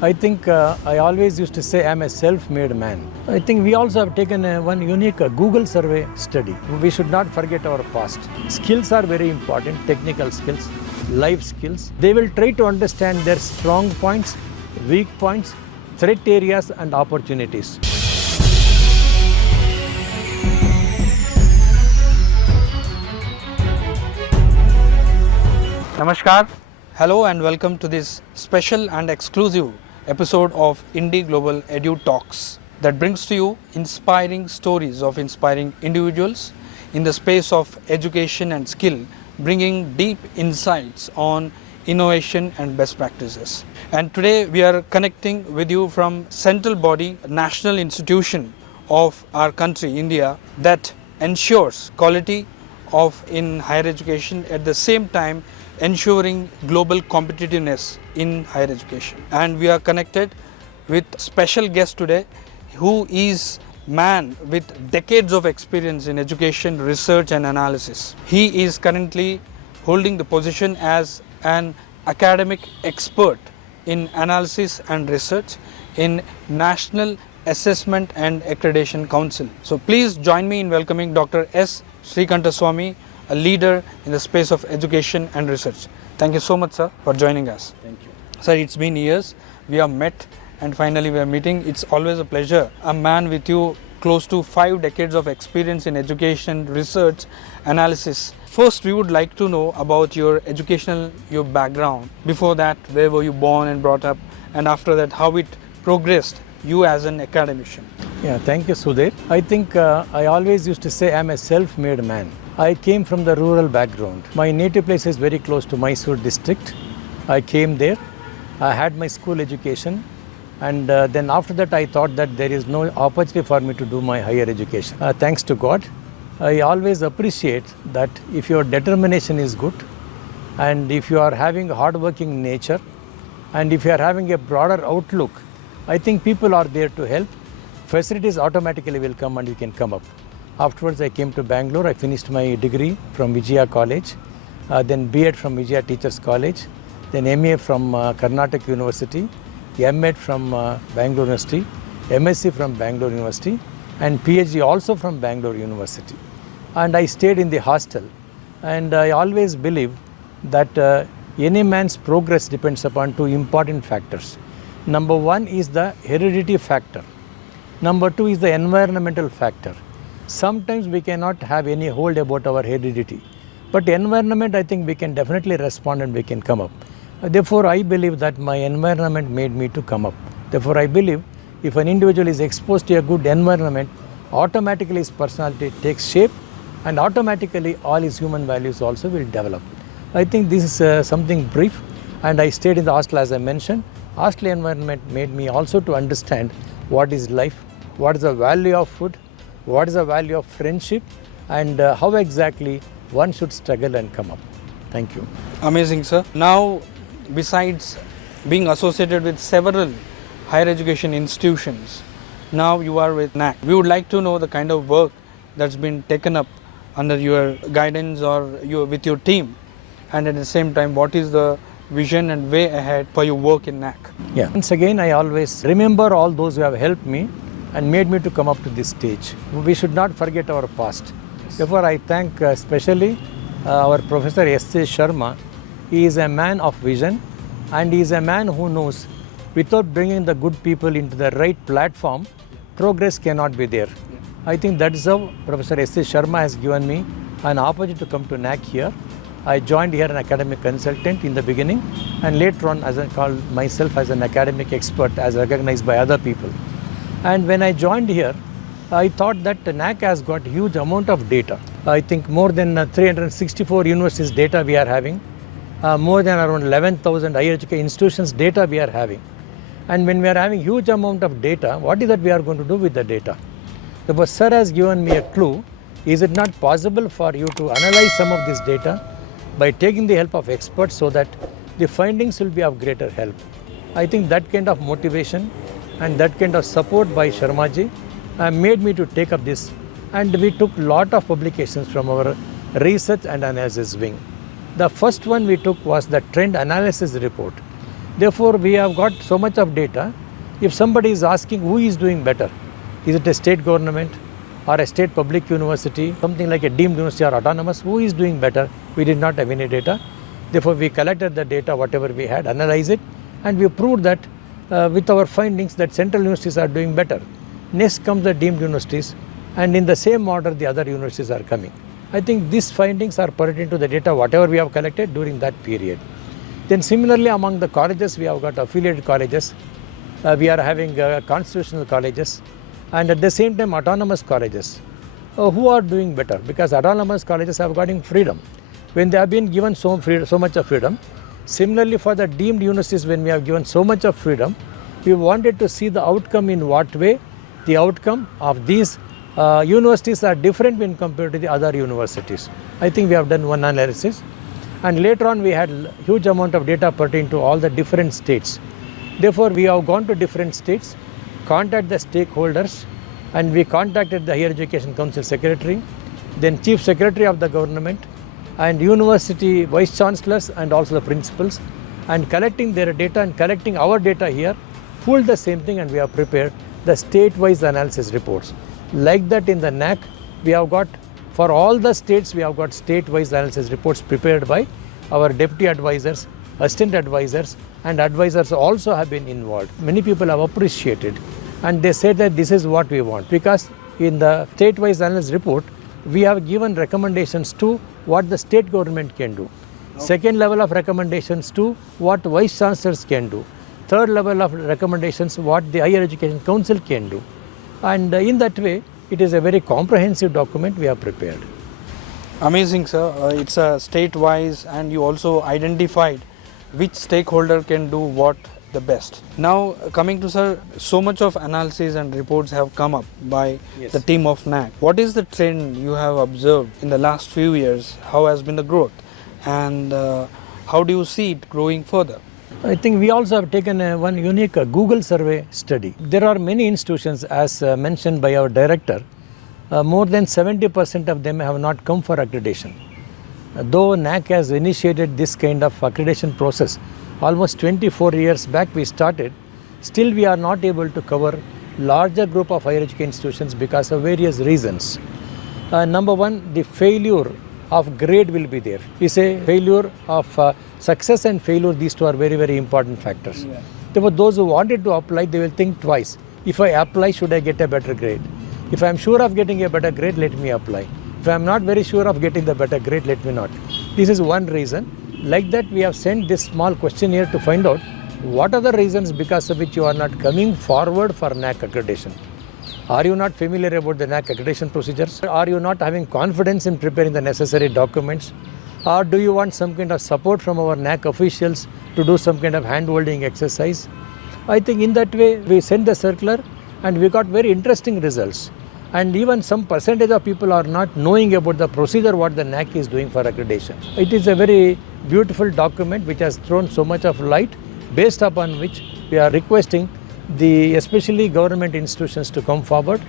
I think I always used to say I'm a self-made man. I think we also have taken one unique Google survey study. We should not forget our past. Skills are very important, technical skills, life skills. They will try to understand their strong points, weak points, threat areas and opportunities. Namaskar, hello and welcome to this special and exclusive episode of Indie Global Edu Talks that brings to you inspiring stories of inspiring individuals in the space of education and skill, bringing deep insights on innovation and best practices. And today we are connecting with you from central body, national institution of our country, India, that ensures quality of in higher education, at the same time ensuring global competitiveness in higher education. And we are connected with special guest today who is man with decades of experience in education, research and analysis. He is currently holding the position as an academic expert in analysis and research in National Assessment and Accreditation Council. So please join me in welcoming Dr. S. Srikanthaswamy, a leader in the space of education and research. Thank you so much, sir, for joining us. Thank you. Sir, it's been years. We have met and finally we are meeting. It's always a pleasure. A man with you close to 5 decades of experience in education, research, analysis. First, we would like to know about your your background. Before that, where were you born and brought up? And after that, how it progressed you as an academician. Yeah, thank you, Sudhir. I think I always used to say I'm a self-made man. I came from the rural background. My native place is very close to Mysore district. I came there. I had my school education. And then after that, I thought that there is no opportunity for me to do my higher education. Thanks to God, I always appreciate that if your determination is good, and if you are having a hardworking nature, and if you are having a broader outlook, I think people are there to help. Facilities automatically will come and you can come up. Afterwards, I came to Bangalore. I finished my degree from Vijaya College, then B.Ed from Vijaya Teachers College, then M.A. from Karnataka University, M.Ed from Bangalore University, MSc from Bangalore University, and PhD also from Bangalore University. And I stayed in the hostel. And I always believe that any man's progress depends upon 2 important factors. Number 1 is the heredity factor. Number 2 is the environmental factor. Sometimes we cannot have any hold about our heredity. But environment, I think we can definitely respond and we can come up. Therefore, I believe that my environment made me to come up. Therefore, I believe if an individual is exposed to a good environment, automatically his personality takes shape and automatically all his human values also will develop. I think this is something brief, and I stayed in the hostel as I mentioned. Hostel environment made me also to understand what is life, what is the value of food, what is the value of friendship, and how exactly one should struggle and come up. Thank you. Amazing, sir. Now, besides being associated with several higher education institutions, now you are with NAC. We would like to know the kind of work that's been taken up under your guidance or with your team, and at the same time, what is the vision and way ahead for your work in NAC? Yeah. Once again, I always remember all those who have helped me and made me to come up to this stage. We should not forget our past. Yes. Therefore, I thank especially our Professor S.C. Sharma. He is a man of vision, and he is a man who knows without bringing the good people into the right platform, progress cannot be there. Yeah. I think that is how Professor S.C. Sharma has given me an opportunity to come to NAC here. I joined here an academic consultant in the beginning, and later on as I called myself as an academic expert as recognized by other people. And when I joined here, I thought that NAC has got huge amount of data. I think more than 364 universities data we are having, more than around 11,000 higher education institutions data we are having. And when we are having huge amount of data, what is that we are going to do with the data? The sir has given me a clue. Is it not possible for you to analyze some of this data by taking the help of experts so that the findings will be of greater help? I think that kind of motivation and that kind of support by Sharmaji made me to take up this, and we took lot of publications from our research and analysis wing. The first one we took was the trend analysis report. Therefore, we have got so much of data. If somebody is asking who is doing better, is it a state government or a state public university, something like a deemed university or autonomous, who is doing better? We did not have any data. Therefore, we collected the data, whatever we had, analyzed it, and we proved that with our findings that central universities are doing better. Next comes the deemed universities, and in the same order, the other universities are coming. I think these findings are pertinent to the data, whatever we have collected during that period. Then similarly, among the colleges, we have got affiliated colleges. We are having constitutional colleges, and at the same time, autonomous colleges who are doing better, because autonomous colleges have gotten freedom. When they have been given so much of freedom, similarly for the deemed universities, when we have given so much of freedom, we wanted to see the outcome in what way the outcome of these universities are different when compared to the other universities. I think we have done one analysis, and later on we had huge amount of data pertaining to all the different states. Therefore, we have gone to different states, contact the stakeholders, and we contacted the Higher Education Council Secretary, then Chief Secretary of the government, and university vice chancellors and also the principals, and collecting their data and collecting our data here, pulled the same thing, and we have prepared the state-wise analysis reports. Like that in the NAC, we have got, for all the states, we have got state-wise analysis reports prepared by our deputy advisors, assistant advisors, and advisors also have been involved. Many people have appreciated, and they said that this is what we want, because in the state-wise analysis report, we have given recommendations to what the state government can do. Second level of recommendations to what vice chancellors can do. Third level of recommendations what the Higher Education Council can do. And in that way, it is a very comprehensive document we have prepared. Amazing, sir. It's a state-wise, and you also identified which stakeholder can do what the best. Now, coming to sir, so much of analysis and reports have come up by the team of NAC. What is the trend you have observed in the last few years? How has been the growth, and how do you see it growing further? I think we also have taken one unique Google survey study. There are many institutions, as mentioned by our director, more than 70% of them have not come for accreditation. Though NAC has initiated this kind of accreditation process, almost 24 years back we started, still we are not able to cover larger group of higher education institutions because of various reasons. Number one, the failure of grade will be there. We say failure of success and failure, these two are very, very important factors. Yeah. Therefore, those who wanted to apply, they will think twice. If I apply, should I get a better grade? If I am sure of getting a better grade, let me apply. If I am not very sure of getting the better grade, let me not. This is one reason. Like that, we have sent this small questionnaire to find out what are the reasons because of which you are not coming forward for NAC accreditation. Are you not familiar about the NAC accreditation procedures? Are you not having confidence in preparing the necessary documents? Or do you want some kind of support from our NAC officials to do some kind of hand-holding exercise? I think in that way, we sent the circular and we got very interesting results. And even some percentage of people are not knowing about the procedure what the NAC is doing for accreditation. It is a very beautiful document which has thrown so much of light, based upon which we are requesting the especially government institutions to come forward,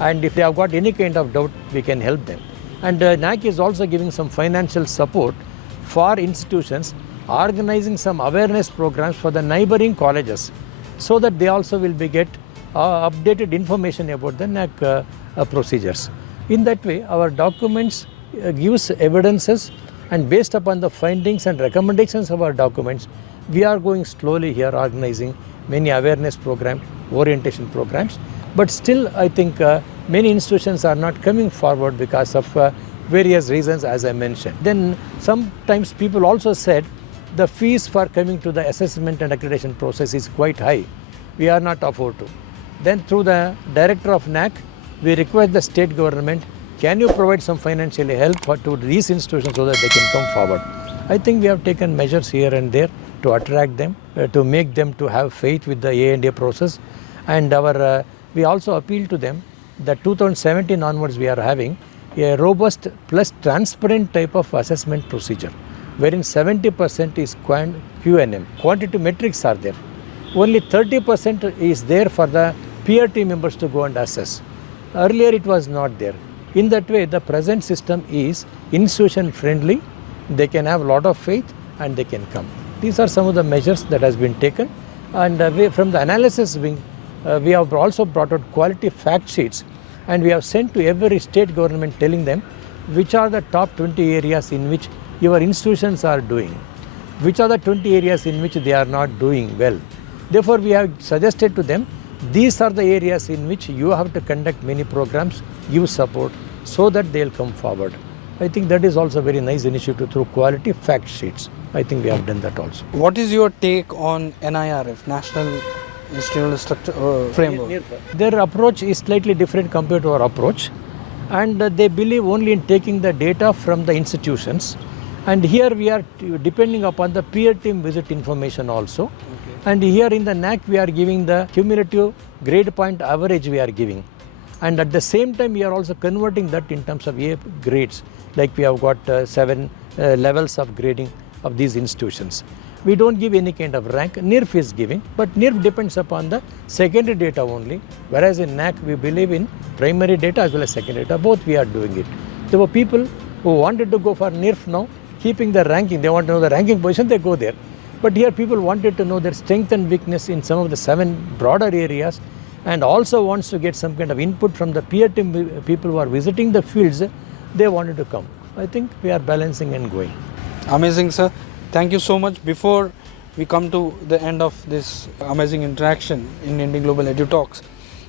and if they have got any kind of doubt, we can help them. And NAC is also giving some financial support for institutions, organizing some awareness programs for the neighboring colleges, so that they also will get updated information about the NAC procedures. In that way, our documents gives evidences, and based upon the findings and recommendations of our documents, we are going slowly here organizing many awareness programs, orientation programs. But still, I think many institutions are not coming forward because of various reasons, as I mentioned. Then sometimes people also said the fees for coming to the assessment and accreditation process is quite high. We are not afford to. Then through the director of NAC, we request the state government, can you provide some financial help to these institutions so that they can come forward? I think we have taken measures here and there to attract them, to make them to have faith with the A&A process. And we also appeal to them that 2017 onwards we are having a robust plus transparent type of assessment procedure, wherein 70% is QNM, quantitative metrics are there. Only 30% is there for the peer team members to go and assess. Earlier it was not there. In that way, the present system is institution friendly, they can have a lot of faith and they can come. These are some of the measures that has been taken, and from the analysis wing, we have also brought out quality fact sheets, and we have sent to every state government telling them which are the top 20 areas in which your institutions are doing, which are the 20 areas in which they are not doing well. Therefore, we have suggested to them, these are the areas in which you have to conduct many programs, give support, so that they will come forward. I think that is also a very nice initiative through quality fact sheets. I think we have done that also. What is your take on NIRF, National Institutional Structure Framework? Their approach is slightly different compared to our approach, and they believe only in taking the data from the institutions. And here we are depending upon the peer team visit information also. And here in the NAC we are giving the cumulative grade point average we are giving. And at the same time we are also converting that in terms of A grades, like we have got 7 levels of grading of these institutions. We don't give any kind of rank, NIRF is giving, but NIRF depends upon the secondary data only, whereas in NAC we believe in primary data as well as secondary data, both we are doing it. There were people who wanted to go for NIRF now, keeping the ranking, they want to know the ranking position, they go there. But here people wanted to know their strength and weakness in some of the 7 broader areas, and also wants to get some kind of input from the peer team people who are visiting the fields, they wanted to come. I think we are balancing and going. Amazing, sir. Thank you so much. Before we come to the end of this amazing interaction in Indie Global Edu Talks,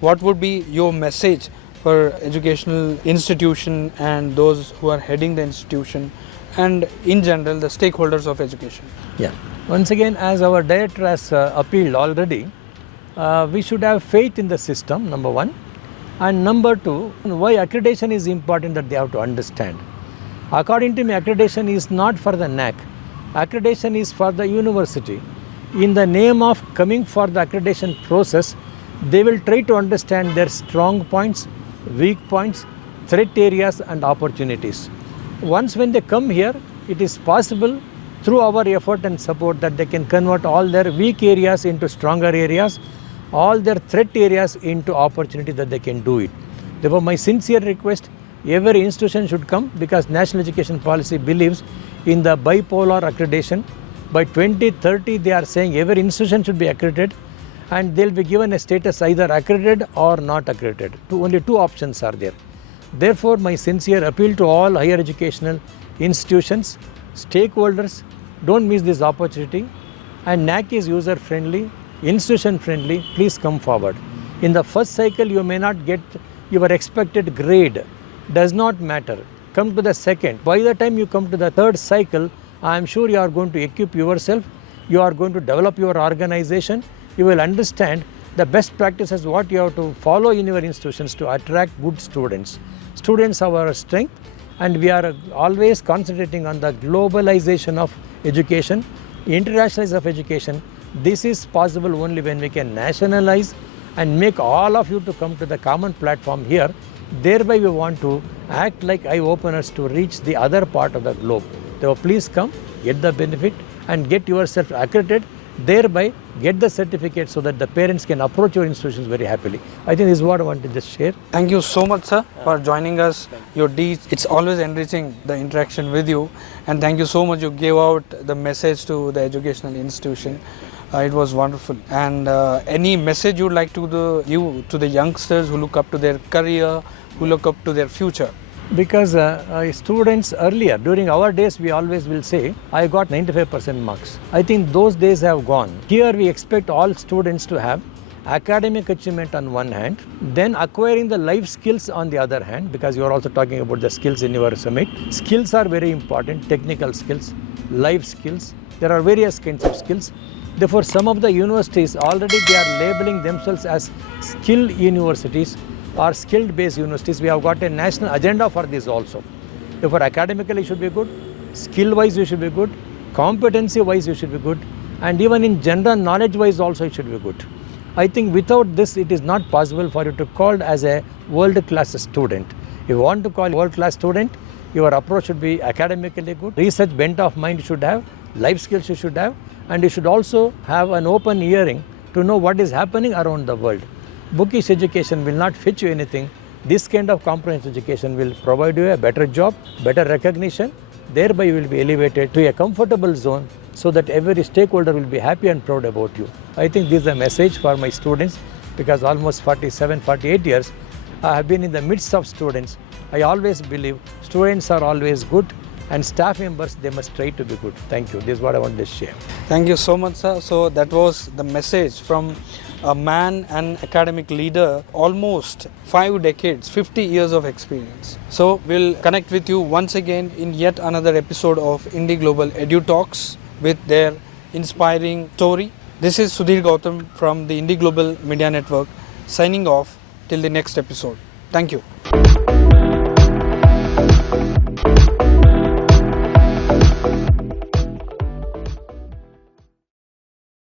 what would be your message for educational institution and those who are heading the institution, and in general the stakeholders of education? Yeah. Once again, as our director has appealed already, we should have faith in the system, number one. And number two, why accreditation is important, that they have to understand. According to me, accreditation is not for the NAC. Accreditation is for the university. In the name of coming for the accreditation process, they will try to understand their strong points, weak points, threat areas and opportunities. Once when they come here, it is possible through our effort and support that they can convert all their weak areas into stronger areas, all their threat areas into opportunity that they can do it. Therefore, my sincere request, every institution should come, because National Education Policy believes in the bipolar accreditation. By 2030, they are saying every institution should be accredited, and they will be given a status either accredited or not accredited. Only 2 options are there. Therefore, my sincere appeal to all higher educational institutions, stakeholders, don't miss this opportunity. And NAC is user friendly, institution friendly, please come forward. In the first cycle, you may not get your expected grade, does not matter. Come to the second. By the time you come to the third cycle, I am sure you are going to equip yourself, you are going to develop your organization, you will understand the best practices what you have to follow in your institutions to attract good students. Students are our strength, and we are always concentrating on the globalization of education, internationalization of education. This is possible only when we can nationalize and make all of you to come to the common platform here. Thereby we want to act like eye-openers to reach the other part of the globe. Therefore, please come, get the benefit and get yourself accredited, thereby get the certificate so that the parents can approach your institutions very happily. I think this is what I want to just share. Thank you so much, sir, for joining us. Your deeds, it's always enriching the interaction with you, and thank you so much. You gave out the message to the educational institution. It was wonderful. And any message you would like to the youngsters who look up to their career, who look up to their future? Because students earlier, during our days, we always will say, I got 95% marks. I think those days have gone. Here we expect all students to have academic achievement on one hand, then acquiring the life skills on the other hand, because you are also talking about the skills in your summit. Skills are very important, technical skills, life skills. There are various kinds of skills. Therefore, some of the universities already they are labeling themselves as skill universities or skilled based universities. We have got a national agenda for this also. Therefore, academically you should be good, skill wise you should be good, competency wise you should be good, and even in general knowledge wise also you should be good. I think without this it is not possible for you to call as a world class student. If you want to call world class student, your approach should be academically good, research bent of mind you should have, life skills you should have, and you should also have an open hearing to know what is happening around the world. Bookish education will not fetch you anything. This kind of comprehensive education will provide you a better job, better recognition. Thereby you will be elevated to a comfortable zone so that every stakeholder will be happy and proud about you. I think this is a message for my students because almost 47, 48 years I have been in the midst of students. I always believe students are always good and staff members, they must try to be good. Thank you. This is what I wanted to share. Thank you so much, sir. So that was the message from a man and academic leader, almost 5 decades, 50 years of experience. So we'll connect with you once again in yet another episode of Indie Global Edu Talks with their inspiring story. This is Sudhir Gautam from the Indie Global Media Network signing off till the next episode. Thank you.